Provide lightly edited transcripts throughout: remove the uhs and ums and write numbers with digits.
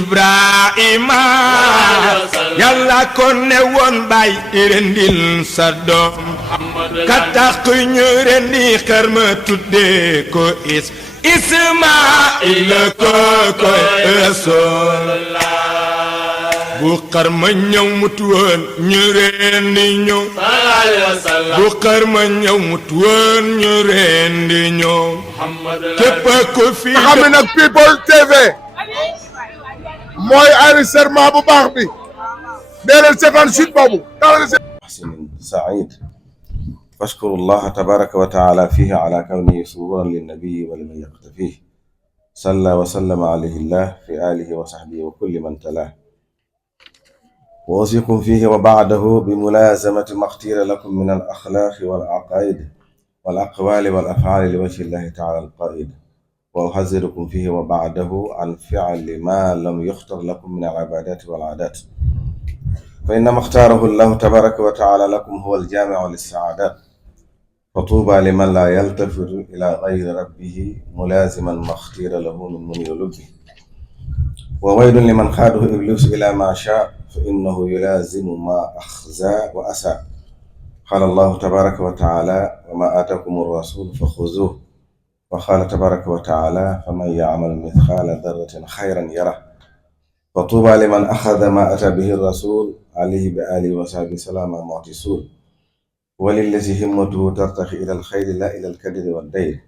Ibrahima yàlla ko ne woon bay rendil sa doom ka tax ñu rendi xar ma tuddee ko Ismaila ko Rasulullah bu xar ma ñëw mutu woon ñu rendi ñëw bu xar ma ñëw mutu woon ñu rendi ñëw képp ku fi xam ne nag People TV mooy enregistrement bu baax bi dee leen seetaan site boobu محسن سعيد فاشكروا الله تبارك وتعالى فيه على كونه صورا للنبي ولمن يقتفيه صلى وسلم عليه الله في آله وصحبه وكل من تلاه وأوصيكم فيه وبعده بملازمة ما اختير لكم من الأخلاق والعقائد والأقوال والأفعال لوجه الله تعالى القائد وأحذركم فيه وبعده عن فعل ما لم يختر لكم من العبادات والعادات فإنما اختاره الله تبارك وتعالى لكم هو الجامع للسعادات فطوبى لمن لا يلتفت إلى غير ربه ملازما ما اختير له من منير لبه وويل لمن خاده إبليس إلى ما شاء فإنه يلازم ما أخزى وأسى قال الله تبارك وتعالى وما آتاكم الرسول فخذوه وقال تبارك وتعالى فمن يعمل مثقال ذرة خيرا يره فطوبى لمن أخذ ما أتى به الرسول عليه بآله وصحبه سلام معتصون وللذي همته ترتقي إلى الخير لا إلى الكدر والدير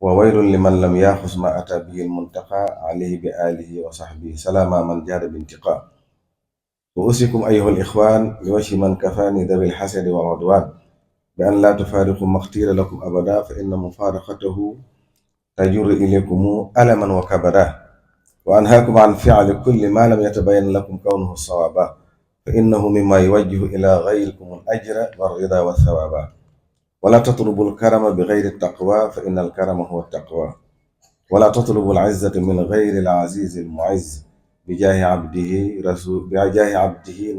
وويل لمن لم يأخذ ما أتى به المنتقى عليه بآله وصحبه سلام من جاد بانتقاء وأوصيكم أيها الإخوان لوجه من كفاني ذوي الحسد والعدوان بأن لا تفارقوا ما اختير لكم أبدا فإن مفارقته تجر إليكم ألما وكبدا وأنهاكم عن فعل كل ما لم يتبين لكم كونه الصوابا فإنه مما يوجه إلى غيركم الأجر والرضا والثوابا ولا تطلبوا الكرم بغير التقوى فإن الكرم هو التقوى ولا تطلبوا العزة من غير العزيز المعز بجاه عبده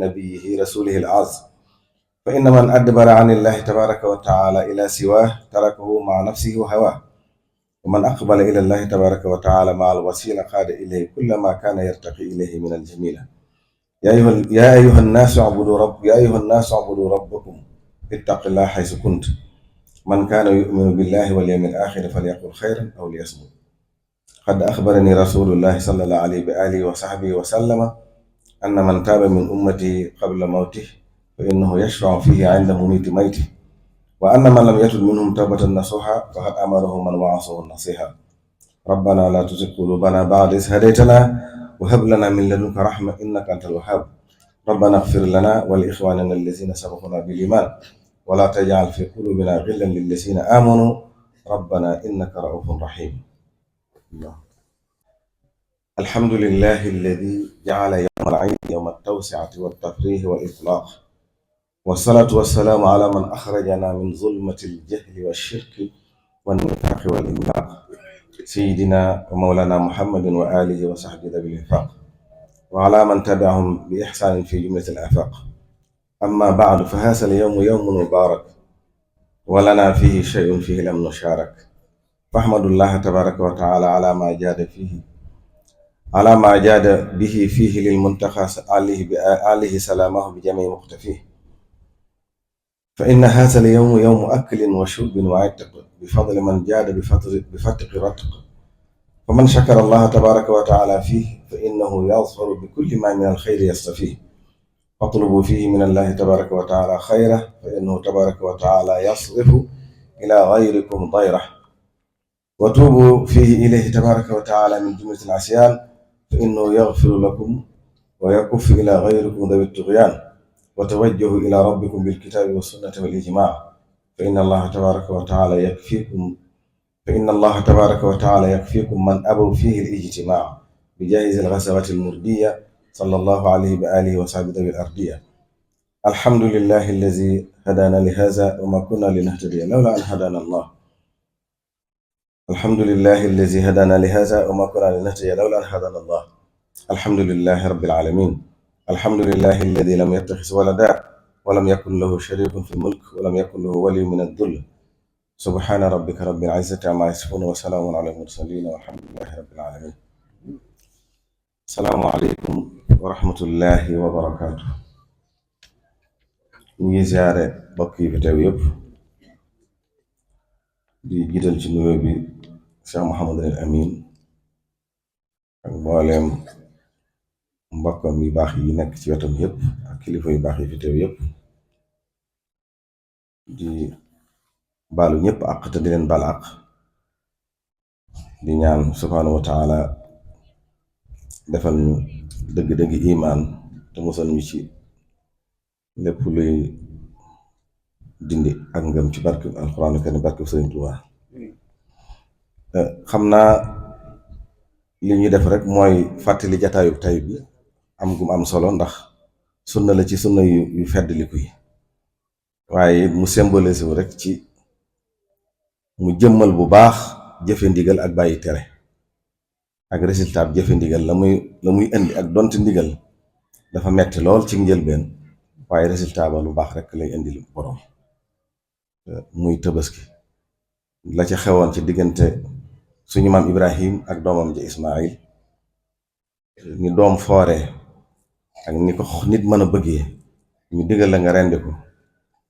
نبيه رسوله العز فإن من أدبر عن الله تبارك وتعالى إلى سواه تركه مع نفسه وهواه ومن أقبل إلى الله تبارك وتعالى مع الوسيلة قاد إليه كل ما كان يرتقي إليه من الجميلة يا أيها الناس اعبدوا ربكم اتقوا الله حيث كنت من كان يؤمن بالله واليوم الآخر فليقل خيرا أو ليصمت قد أخبرني رسول الله صلى الله عليه بآله وصحبه وسلم أن من تاب من أمته قبل موته فإنه يشفع فيه عند مميت ميته وأن من لم يتب منهم توبة نصوحا فقد أمره من وعصه النصيحة ربنا لا تزغ قلوبنا بعد إذ هديتنا وهب لنا من لدنك رحمة إنك أنت الوهاب ربنا اغفر لنا ولإخواننا الذين سبقونا بالإيمان ولا تجعل في قلوبنا غلا للذين آمنوا ربنا إنك رؤوف رحيم الله. الحمد لله الذي جعل يوم العيد يوم التوسعة والتفريح والإطلاق والصلاة والسلام على من أخرجنا من ظلمة الجهل والشرك والنفاق والإملاق سيدنا ومولانا محمد وآله وصحبه ذوي الوفاق وعلى من تبعهم بإحسان في جملة الآفاق أما بعد فهذا اليوم يوم مبارك ولنا فيه شيء فيه لم نشارك فاحمد الله تبارك وتعالى على ما جاد به فيه للمنتقى عليه سلامه بجميع مختفيه فإن هذا اليوم يوم أكل وشرب وعتق بفضل من جاد بفتق رتق فمن شكر الله تبارك وتعالى فيه فإنه يظفر بكل ما من الخير يصطفيه فاطلبوا فيه من الله تبارك وتعالى خيره فإنه تبارك وتعالى يصرف إلى غيركم ضيره وتوبوا فيه إليه تبارك وتعالى من جملة العصيان فإنه يغفر لكم ويكف إلى غيركم ذوي الطغيان وتوجهوا إلى ربكم بالكتاب والسنة والإجماع فإن الله تبارك وتعالى يكفيكم من أبوا فيه الاجتماع بجائز الغزوات المردية صلى الله عليه بآله وصحبه ذوي الأردية الحمد لله الذي هدانا لهذا وما كنا لنهتدي لولا أن هدانا الله الحمد لله الذي هدانا لهذا وما كنا لنهتدي لولا أن هدانا الله الحمد لله رب العالمين الحمد لله الذي لم يتخذ ولدا ولم يكن له شريك في الملك ولم يكن له ولي من الذل سبحان ربك رب العزة عما يصفون وسلام على المرسلين والحمد لله رب العالمين salaamaaleykum wa rahmatullahi wa barakaatu. ñu ngi siyaare mbokk yi fi teew yëpp di jiital ci nuyoo bi Cheikh Mouhamadul Amin ak mbooleem mbokkam yu baax yi nekk ci wetam yëpp ak kilifa yu baax yi fi teew yëpp di baalu ñëpp àq te di leen baal àq di ñaan subhaanahu wa taala defal ñu dëgg-dëgg imaan te musal ñu ci lépp luy dindi ak ngëm ci barke alxuraan kenn barke Sëriñ Tuubaa. xam naa li ñuy def rek mooy fàttali jataayu tay bi am gum am solo ndax sunna la ci sunna yu feddliku yi waaye mu symbolise wu rek ci mu jëmmal bu baax jëfe ndigal ak bàyyi tere ak résultat bi jëfe ndigal la muy indi ak donte ndigal dafa metti lool ci njëlbeen waaye résultat ba lu baax rek lay indi lu borom muy tabaski la ca xewoon ci diggante suñu maam Ibrahim ak doomam ji Ismaayil ni doom fooree ak ni ko nit mën a bëggee ñu digal la nga rendi ko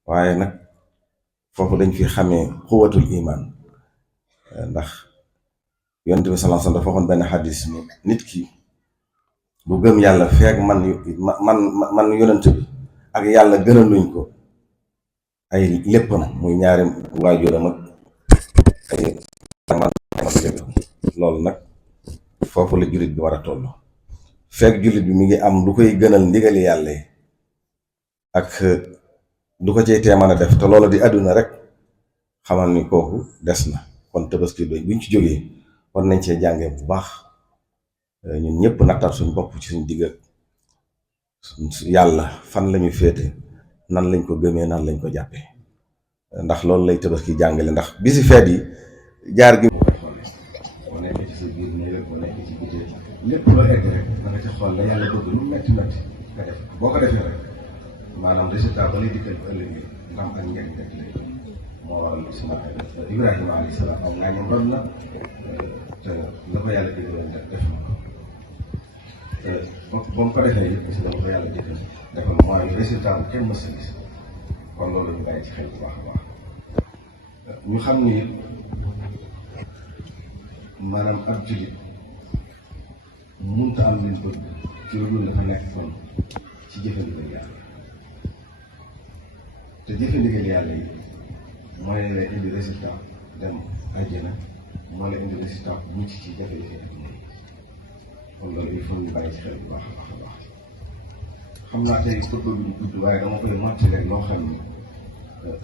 waaye nag foofu dañ fi xamee xuwatul iman ndax yonent bi sallallahu alayhi wasallam dafa waxoon benn xadis ni nit ki bu gëm yàlla feek man yonent bi ak yàlla gënaluñ ko ay léppam muy ñaari waajuram ak ay loolu nag foofu la jullit bi war a toll fekk jullit bi mi ngi am lu koy gënal ndigali yàlla yi ak du ko cay tee mën a def te loolu di àdduna rek xamal ni kooku des na kon tabaski doy buñ ci jógee war nañ cee jàngee bu baax ñun ñëpp nattal suñ bopp ci suñ digg yàlla fan lañu féete nan lañ ko gëmee nan lañ ko jàppee ndax loolu lay tabaski jàngale ndax bisi feet yi jaar gi nekk ci sa biir néeg boo nekk ci biti lépp loo egg rek da nga ci xool la yàlla bëgg lu metti metti nga def boo ko defee rek maanaam résultat ba lay dikkal ëllëg yi ndam ak njëriñ rek lay moo waral sama Ibrahima alayhi salaam am naa moom doon na te la ko yàlla digaloon def na ko ba mu ko defee yëpp gis nga la ko yàlla digal defal mooy résultat bu kenn mës a gis kon loolu ñu bàyyi ci xel bu baax a baax ñu xam ni maanaam ab jullit mënta am liñ bëgg ci loolu dafa nekk kon ci jëfandigal yàlla te jëfandigal yàlla yi mooy la indi résultat dem àjjana moo la indi résultat mucc ci jafe-jafe ak moom kon loolu il faut ñu bàyyi ci xel bu baax a baax a baax xam naa tey bëgg lu gudd waaye dama koy motti rek loo xam ni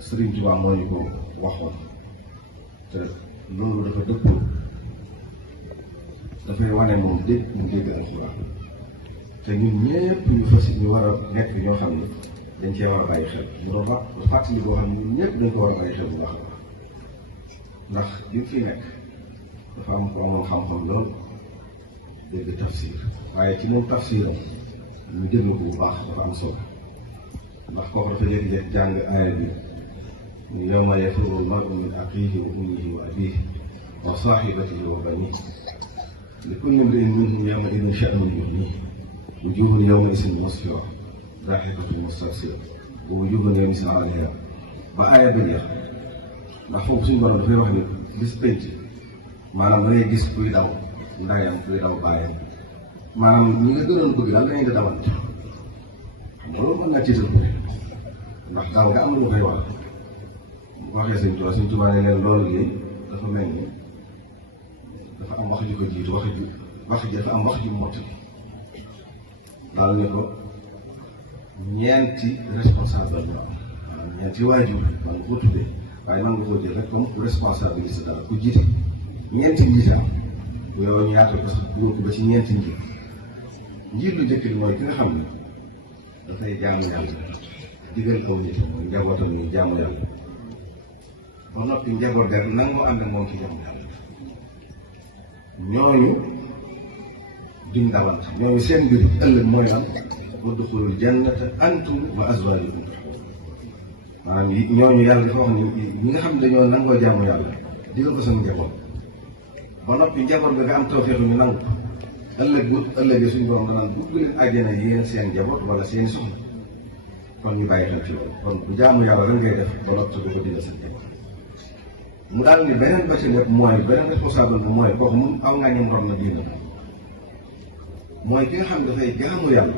Sëriñ Tuubaa moo ñu ko waxoon te loolu dafa dëppoo dafay wane moom dégg mu dégg alxuraan te ñun ñëpp ñu fas ñu war a nekk ñoo xam ne dañ cee war a bàyyi xel mu doon fàttali boo xam ne ñun ñëpp dañ ko war a bàyyi xel bu baax a baax ndax li fi nekk dafa am ko amoon xam-xam lool dégg tafsir waaye ci moom tafsiram ñu déglu ko bu baax dafa am solo ndax kooku dafa jékki-jékki jàng aaya bi ni yawma yafirru al-mar'u min axiihi wa ummihi wa abiihi wa saahibatihi wa baniihi likulli imri'in minhum yawma'idhin sha'nun yughnihi wujuuhun yawma'idhin musfira daahikatun mustabshira wa wujuuhun yawma'idhin 'aaliya ba aaya bi jeex ndax foofu suñu borom dafay wax ni bis penc maanaam da ngay gis kuy daw ndayam kuy daw baayam maanaam ñi nga gënoon bëgg daal dañuy dawante xam nga loolu mën naa tiital ko ndax daal nga am lu koy wax bu waxee Sëñ Tuubaa ne leen loolu léegi dafa mel ni dafa am wax ju ko jiitu wax ji dafa am wax ju mott bi daal ne ko ñeenti responsable la am maanaam ñeenti waajur man nga ko tuddee waaye man nga koo jël rek comme responsabilité daal ku jiite ñeenti njiit am yow ñu yaatal ko sax dugal ko ba ci ñeenti njiit lu njëkk li mooy ki nga xam ne dafay jaamu yàlla digal aw nit mooy njabootam ni jaamu yàlla ba noppi njaboot gar nangoo ànd ak moom ci jaamu yàlla ñooñu duñ dawante ñooñu seen mbir ëllëg mooy am udxulul jannata antum wa azwaajukum maanaam ñooñu yàlla dafa wax ni ñi nga xam ne dañoo nangoo jaamu yàlla digal ko seen njaboot ba noppi njaboot bi nga am tawfeex ñu nangu ëllëgee suñu borom danaan dugg leen àjjana yéen seen njaboot wala seen soxna kon ñu bàyyi xel ci loolu kon bu jaamu yàlla rek ngay def ba noppi du ko digal seen njaboot mu daal ni beneen ba ci lépp mooy beneen responsable bu mooy kooku moom aw nga ñam rom na diina mooy ki nga xam ne dafay jaamu yàlla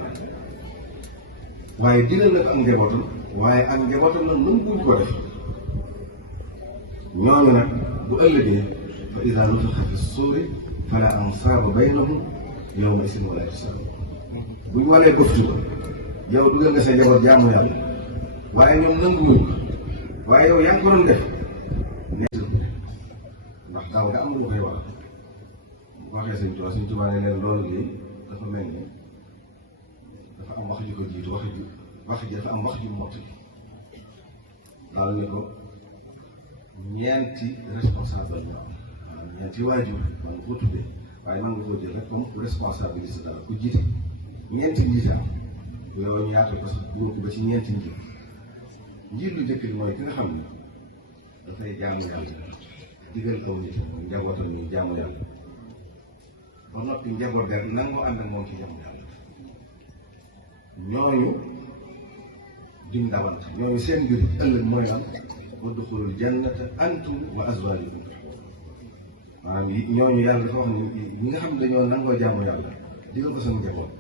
waaye digal na ko ak njabootam waaye ak njabootam nag nanguwuñ ko def ñooñu nag bu ëllëgee fa idaa nufixa fi suuri falaa ansaaba baynahum yawma izin wa laa yatasaaluun bu ñu walee bëftu ba yow dugal nga sa njaboot jaamu yàlla waaye ñoom nanguwuñ ko waaye yow yaa ngi ko doon def ndax daaw nga am lu koy wax bu waxee Sëñ Tuubaa ne leen loolu lii dafa mel ni dafa am wax ju ko jiitu wax ji dafa am wax ju mott daal ni ko ñeenti responsable ñu am maanaam ñeenti waajur man nga ko tuddee waaye man nga koo jël rek comme responsabilité dara ku jiite ñeenti njiit am yow ñu yaatu parce que buur ko ba ci ñeenti njiit lu njëkk li mooy ki nga xam ne dafay jaamu yàlla digal aw nit mooy njabootam ñu jaamu yàlla ba noppi njaboot der nangoo ànd ak moom ci jaamu yàlla ñooñu duñ ndawante ñooñu seen mbir ëllëg mooy lan udxulul jannata antum wa azwaajukum maanaam ñooñu yàlla dafa wax ne ñi nga xam ne dañoo nangoo jaamu yàlla digal ko sama njaboot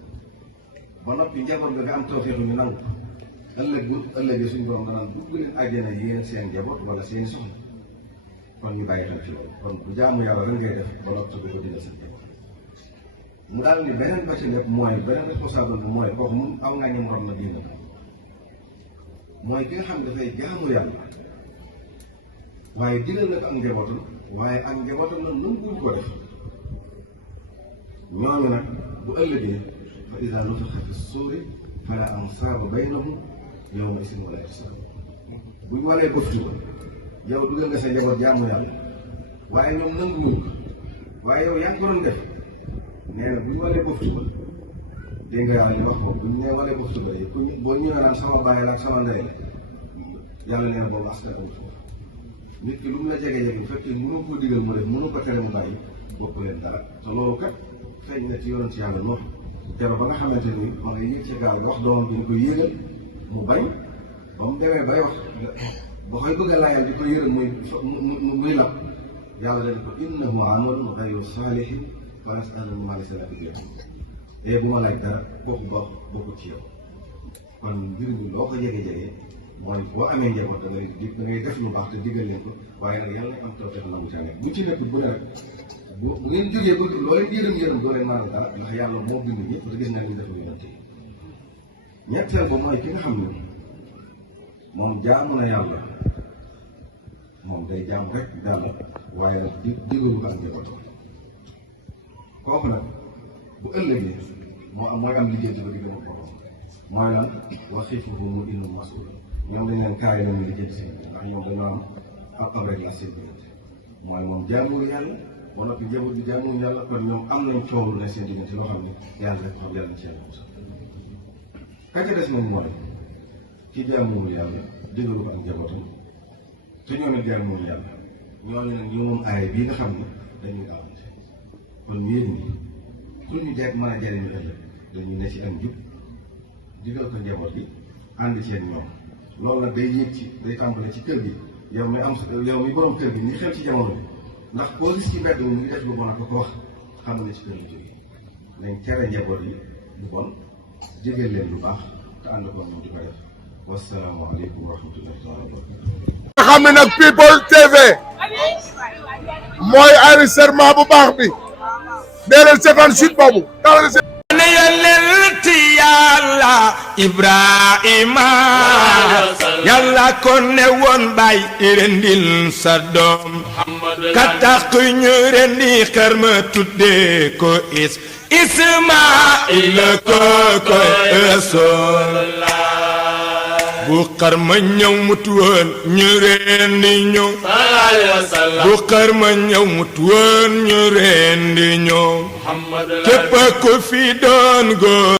ba noppi njaboot bi nga am tawfeexu ñu nangu ëllëgee suñu borom danaan dugg leen àjjana yéen seen njaboot wala seen soxna kon ñu bàyyi xel ci loolu kon bu jaamu yàlla rek ngay def ba noppi du ko digal seen njaboot mu daal ni beneen ba ci lépp mooy beneen responsable bu mooy kooku moom aw nga ñam rom na diina mooy ki nga xam ne dafay jaamu yàlla waaye digal na ko ak njabootam waaye ak njabootam nag nanguwuñ ko def ñooñu nag bu ëllëgee fa idaa nufixa fi suuri falaa ansaaba baynahum yawma izin wa laa yatasaaluun bu ñu walee bëftu ba yow dugal nga sa njaboot jaamu yàlla waaye ñoom nanguwuñ ko waaye yow yaa ngi ko doon def nee na bu ñu walee bëftu ba dégg nga yàlla ni wax ko bu ñu nee walee bëftu ba yëpp boo ñu ne naan sama baay la ak sama ndey la yàlla nee na boobu askan amul foofu nit ki lu mu la jege-jege bu fekkee mënoo koo digal mu def mënoo ko tere mu bàyyi bokk leen dara te loolu kat feeñ na ci yoon ci yàlla noonu jaro ba nga xamante ni ma nga yéeg ci gaal nga wax doomam bi ñu ko yéegal mu bañ ba mu demee bay wax ba koy bëgg a laayal di ko yëral muy lab yàlla dañ ko innahu amalun ghayru saalihin fa nas'aluhu maa laysa laka bihi bu ma laaj dara kooku ba bokkut ci yow kon mbir mi loo ko jege-jege mooy boo amee njaboot da ngay def lu baax te diggal leen ko waaye nag yàlla am tawfeex nangu ca nekk bu ci nekk bu ne rek bu ngeen jógee ba loo leen yërëm doo leen maanaam dara ndax yàlla moo bind ñëpp te gis nga ni dafa yonante yi ñetteel ba mooy ki nga xam ne moom jaamu na yàlla moom day jaam rek yàlla waaye nag digalu ko ak njabootam kooku nag bu ëllëgee mooy am liggéey ci ba digg ak boppam mooy lan wa xiifuhu mu'inun mas'uul ñoom dañ leen kaay nañu liggéey seen ndax ñoom dañoo am ab rek la seen diggante mooy moom jaamuwul yàlla ba noppi njaboot bi jaamuwul yàlla kon ñoom am nañ coow lu ne seen diggante loo xam ne yàlla rek xam yàlla ci yàlla mos ka ca des moom mooy ki jaamuwul yàlla digalu ko ak njabootam te ñoo ne jaamuwul yàlla ñooñu nag ñu moom aay bii nga xam ne dañuy gaawante kon yéen ñi pour ñu jeeg mën a jariñu ëllëg dañuy ne ci am jub digal ko njaboot gi ànd ci ak ñoom loolu nag day yéeg ci day tàmbale ci kër gi yow mi borom kër gi ñi xew ci jamono bi ndax koo gis ci mbedd mi mu ngi def lu bon ak ko wax xam ne ci kër gi jógee nañ tere njaboot yi lu bon digal leen lu baax te ànd ko ñoom di ko def wasalaamaaleykum wa rahmatullahi taala wa barakatuh. nga xam ne nag People TV mooy enregistrement bu baax bi dee leen seetaan site boobu ne yonent yàlla Ibrahima yàlla ko ne woon bay rendil sa doom ka tax ñu rendi xar ma tuddee ko Ismaila ko Rasul bu xar ma ñëw mutu woon ñu rendi ñu bu xar ma ñëw mutu woon ñu rendi ñu képp ku fi doon góor